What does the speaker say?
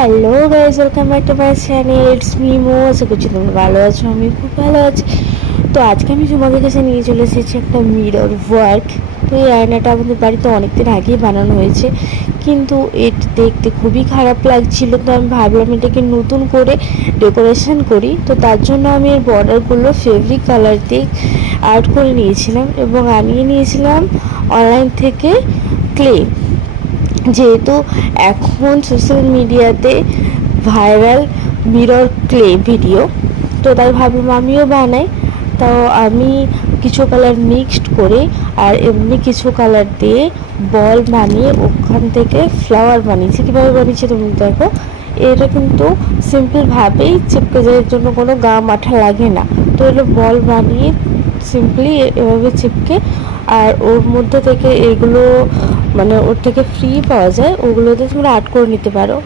Hello guys, welcome back to my channel. It's me Mo. আশা করছি তোমরা ভালো আছো, আমি খুব ভালো আছি। তো আজকে আমি তোমাদের কাছে নিয়ে চলে এসেছি একটা মিরর ওয়ার্ক। তো এই আয়নাটা আমাদের বাড়িতে অনেকদিন আগেই বানানো হয়েছে, কিন্তু এটা দেখতে খুবই খারাপ লাগছিল। তো আমি ভাবলাম এটাকে নতুন করে ডেকোরেশন করি। তো তার জন্য আমি এর বর্ডারগুলো ফেব্রিক কালার দিয়ে আর্ট করে নিয়েছিলাম এবং আনিয়ে নিয়েছিলাম অনলাইন থেকে ক্লে। যেহেতু এখন সোশ্যাল মিডিয়াতে ভাইরাল মিরর ক্লে ভিডিও, তো তাই ভাবলাম আমিও বানাই। তাও আমি কিছু কালার মিক্সড করে আর এমনি কিছু কালার দিয়ে বল বানিয়ে ওখান থেকে ফ্লাওয়ার বানিয়েছি। কীভাবে বানিয়েছি তুমি দেখো। এটা কিন্তু সিম্পলভাবেই চিপকে যাওয়ার জন্য কোনো গা মাঠা লাগে না। তো এগুলো বল বানিয়ে সিম্পলি এভাবে চিপকে, আর ওর মধ্যে থেকে এগুলো মানে ওর থেকে ফ্রি পাওয়া যায়, ওগুলোতে তোমরা আর্ট করে নিতে পারো।